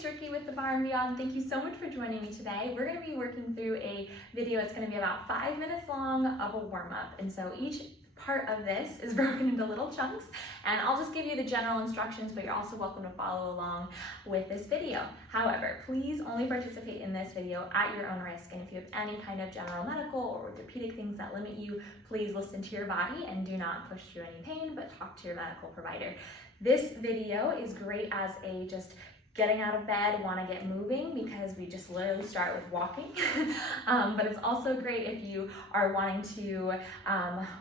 it's Ricky with The Bar and Beyond. Thank you so much for joining me today. We're going to be working through a video. It's going to be about 5 minutes long of a warm-up. And so each part of this is broken into little chunks, and I'll just give you the general instructions, but you're also welcome to follow along with this video. However, please only participate in this video at your own risk, and if you have any kind of general medical or orthopedic things that limit you, please listen to your body and do not push through any pain, but talk to your medical provider. This video is great as a just getting out of bed, want to get moving, because we just literally start with walking. But it's also great if you are wanting to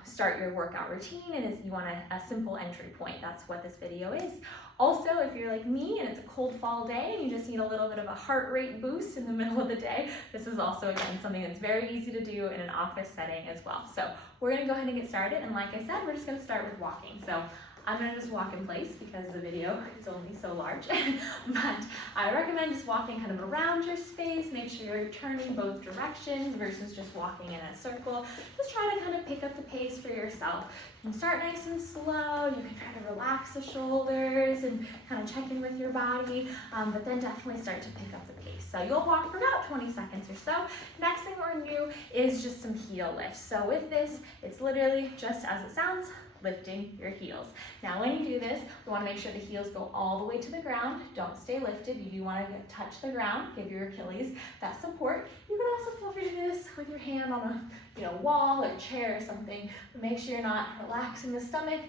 start your workout routine and if you want a simple entry point. That's what this video is. Also, if you're like me and it's a cold fall day and you just need a little bit of a heart rate boost in the middle of the day, this is also, again, something that's very easy to do in an office setting as well. So we're going to go ahead and get started, and like I said, we're just going to start with walking. So I'm going to just walk in place because the video is only so large, but I recommend just walking kind of around your space. Make sure you're turning both directions versus just walking in a circle. Just try to kind of pick up the pace for yourself. You can start nice and slow. You can try to relax the shoulders and kind of check in with your body, but then definitely start to pick up the pace. So you'll walk for about 20 seconds or so. Next thing we're going to do is just some heel lifts. So with this, it's literally just as it sounds, lifting your heels. Now when you do this, we want to make sure the heels go all the way to the ground. Don't stay lifted. You do want to touch the ground, give your Achilles that support. You can also feel free to do this with your hand on a wall or chair or something, but make sure you're not relaxing the stomach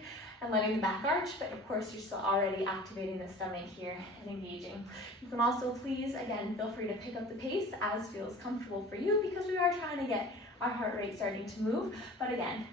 and letting the back arch, but of course you're still already activating the stomach here and engaging. You can also please, again, feel free to pick up the pace as feels comfortable for you, because we are trying to get our heart rate starting to move, but again,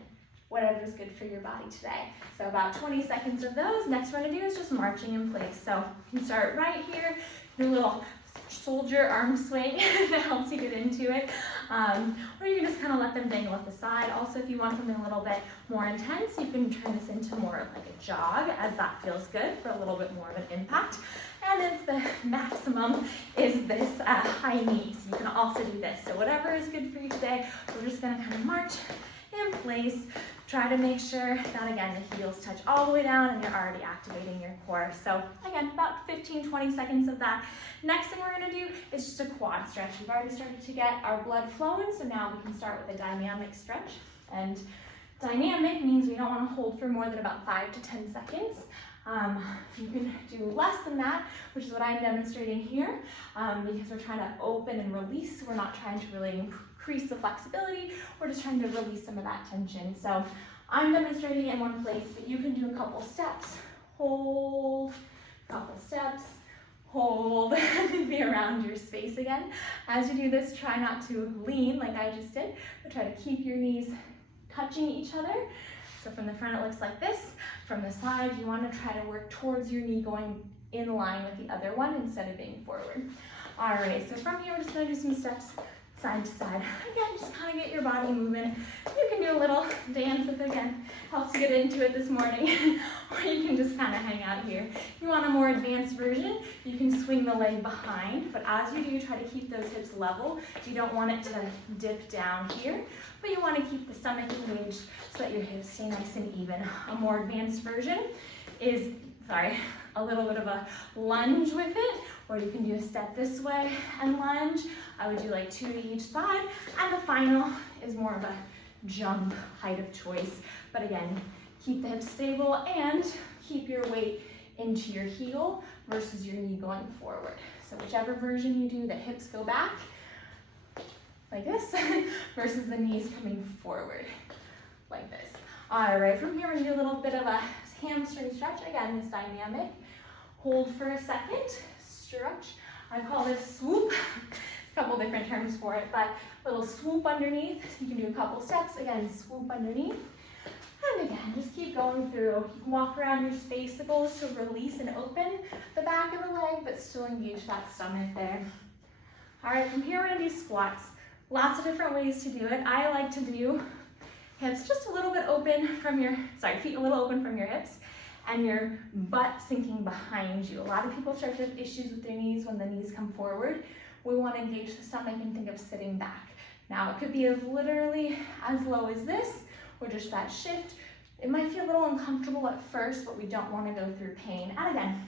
whatever is good for your body today. So about 20 seconds of those. Next we're gonna do is just marching in place. So you can start right here, your little soldier arm swing that helps you get into it. Or you can just kind of let them dangle at the side. Also, if you want something a little bit more intense, you can turn this into more like a jog, as that feels good for a little bit more of an impact. And then the maximum is this high knees. You can also do this. So whatever is good for you today, we're just gonna kind of march in place. Try to make sure that, again, the heels touch all the way down and you're already activating your core. So again, about 15-20 seconds of that. Next thing we're gonna do is just a quad stretch. We've already started to get our blood flowing, so now we can start with a dynamic stretch. And dynamic means we don't wanna hold for more than about 5 to 10 seconds. You can do less than that, which is what I'm demonstrating here, because we're trying to open and release. We're not trying to really increase the flexibility. We're just trying to release some of that tension. So I'm demonstrating it in one place, but you can do a couple steps, hold, couple steps, hold, and be around your space again. As you do this, try not to lean like I just did, but try to keep your knees touching each other. So from the front, it looks like this. From the side, you want to try to work towards your knee going in line with the other one instead of being forward. All right, so from here, we're just going to do some steps side to side. Again, just kind of get your body moving. You can do a little dance if, again, helps you get into it this morning, or you can just kind of hang out here. If you want a more advanced version, you can swing the leg behind, but as you do, try to keep those hips level. You don't want it to dip down here, but you want to keep the stomach engaged so that your hips stay nice and even. A more advanced version is, a little bit of a lunge with it, or you can do a step this way and lunge. I would do like 2 to each side, and the final is more of a jump height of choice. But again, keep the hips stable and keep your weight into your heel versus your knee going forward. So whichever version you do, the hips go back like this versus the knees coming forward like this. All right, from here we're gonna do a little bit of a hamstring stretch. Again, this dynamic. Hold for a second, stretch. I call this swoop. A couple different terms for it, but a little swoop underneath. You can do a couple steps. Again, swoop underneath. And again, just keep going through. You can walk around your space. The goal is to release and open the back of the leg, but still engage that stomach there. All right, from here we're gonna do squats. Lots of different ways to do it. I like to do hips just a little bit open from your, feet a little open from your hips, and your butt sinking behind you. A lot of people start to have issues with their knees when the knees come forward. We want to engage the stomach and think of sitting back. Now it could be as literally as low as this, or just that shift. It might feel a little uncomfortable at first, but we don't want to go through pain. And again,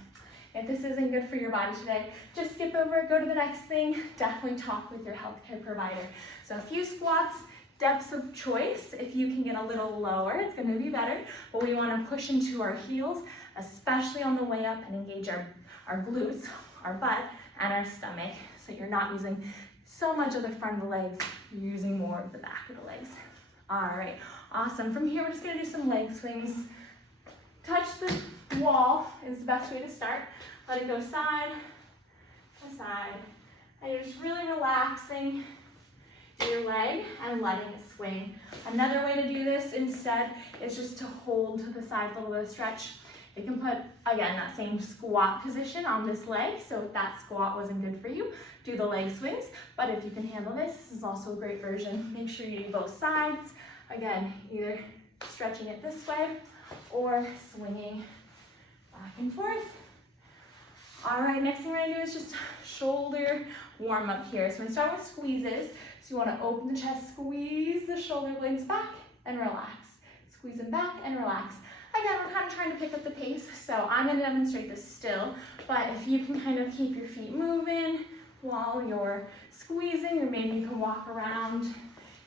If this isn't good for your body today, just skip over it, go to the next thing. Definitely talk with your healthcare provider. So a few squats, depths of choice. If you can get a little lower, it's gonna be better, but we wanna push into our heels, especially on the way up, and engage our glutes, our butt, and our stomach. So you're not using so much of the front of the legs, you're using more of the back of the legs. All right, awesome. From here, we're just gonna do some leg swings. Touch the wall is the best way to start. Let it go side to side. And you're just really relaxing your leg and letting it swing. Another way to do this instead is just to hold to the side, a little bit of stretch. You can put, again, that same squat position on this leg. So if that squat wasn't good for you, do the leg swings. But if you can handle this, this is also a great version. Make sure you do both sides. Again, either stretching it this way or swinging back and forth. All right, next thing we're gonna do is just shoulder warm up here. So we're gonna start with squeezes. So you wanna open the chest, squeeze the shoulder blades back and relax. Squeeze them back and relax. Again, we're kind of trying to pick up the pace, so I'm gonna demonstrate this still, but if you can kind of keep your feet moving while you're squeezing, or maybe you can walk around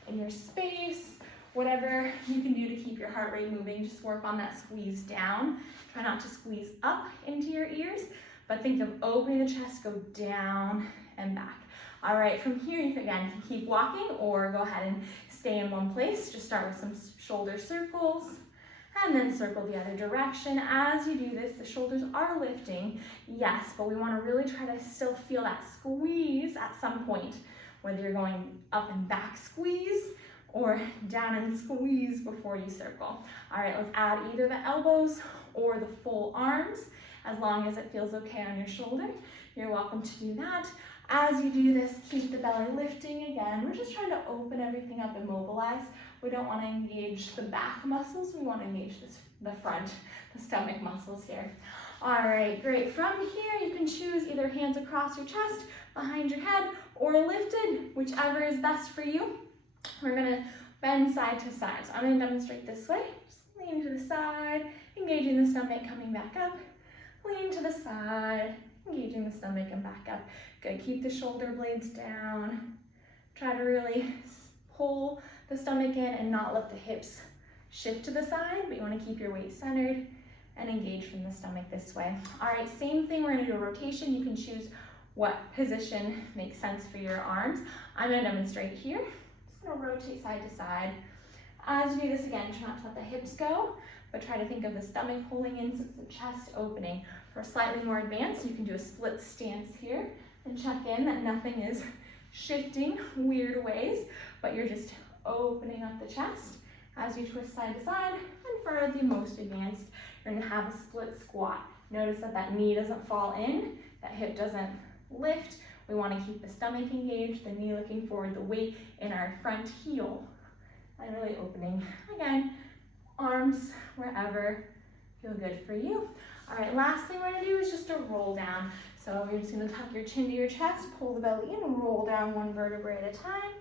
in your space, whatever you can do to keep your heart rate moving, just work on that squeeze down. Try not to squeeze up into your ears, but think of opening the chest, go down and back. All right, from here, you can, again, keep walking or go ahead and stay in one place. Just start with some shoulder circles and then circle the other direction. As you do this, the shoulders are lifting, yes, but we want to really try to still feel that squeeze at some point, whether you're going up and back squeeze or down and squeeze before you circle. All right, let's add either the elbows or the full arms, as long as it feels okay on your shoulder. You're welcome to do that. As you do this, keep the belly lifting again. We're just trying to open everything up and mobilize. We don't want to engage the back muscles. We want to engage the front, the stomach muscles here. All right, great. From here, you can choose either hands across your chest, behind your head, or lifted, whichever is best for you. We're gonna bend side to side. So I'm gonna demonstrate this way. Just lean to the side, engaging the stomach, coming back up. Lean to the side, engaging the stomach and back up. Good, keep the shoulder blades down. Try to really pull the stomach in and not let the hips shift to the side, but you wanna keep your weight centered and engage from the stomach this way. All right, same thing, we're gonna do a rotation. You can choose what position makes sense for your arms. I'm gonna demonstrate here. Just gonna rotate side to side. As you do this again, try not to let the hips go, but try to think of the stomach pulling in, so it's the chest opening. For slightly more advanced, you can do a split stance here and check in that nothing is shifting weird ways, but you're just opening up the chest as you twist side to side. And for the most advanced, you're gonna have a split squat. Notice that that knee doesn't fall in, that hip doesn't lift. We wanna keep the stomach engaged, the knee looking forward, the weight in our front heel, and really opening. Again, arms wherever feel good for you. All right, last thing we're gonna do is just a roll down. So you're just gonna tuck your chin to your chest, pull the belly in, and roll down one vertebrae at a time.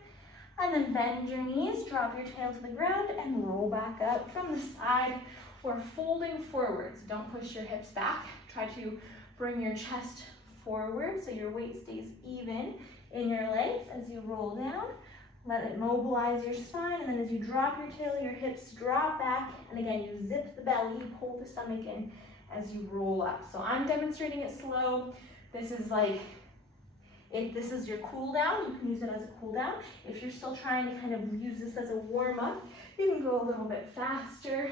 And then bend your knees, drop your tail to the ground, and roll back up from the side or folding forwards. Don't push your hips back. Try to bring your chest forward so your weight stays even in your legs as you roll down. Let it mobilize your spine, and then as you drop your tail, your hips drop back, and again, you zip the belly, pull the stomach in as you roll up. So I'm demonstrating it slow. This is like, if this is your cool down, you can use it as a cool down. If you're still trying to kind of use this as a warm up, you can go a little bit faster.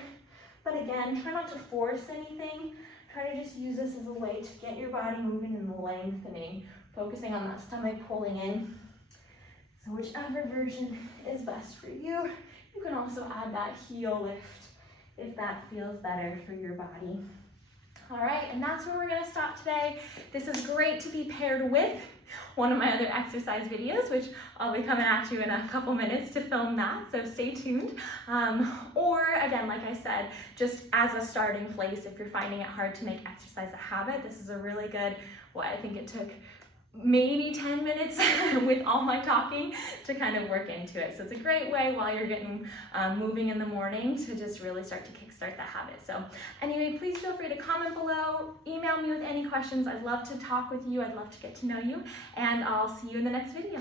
But again, try not to force anything. Try to just use this as a way to get your body moving and lengthening, focusing on that stomach pulling in. So whichever version is best for you. You can also add that heel lift if that feels better for your body. All right, and that's where we're gonna stop today. This is great to be paired with one of my other exercise videos, which I'll be coming at you in a couple minutes to film that, so stay tuned. Or again, like I said, just as a starting place, if you're finding it hard to make exercise a habit, this is a really good, I think it took maybe 10 minutes with all my talking to kind of work into it. So it's a great way while you're getting moving in the morning to just really start to kickstart the habit. So anyway, please feel free to comment below, email me with any questions. I'd love to talk with you. I'd love to get to know you, and I'll see you in the next video.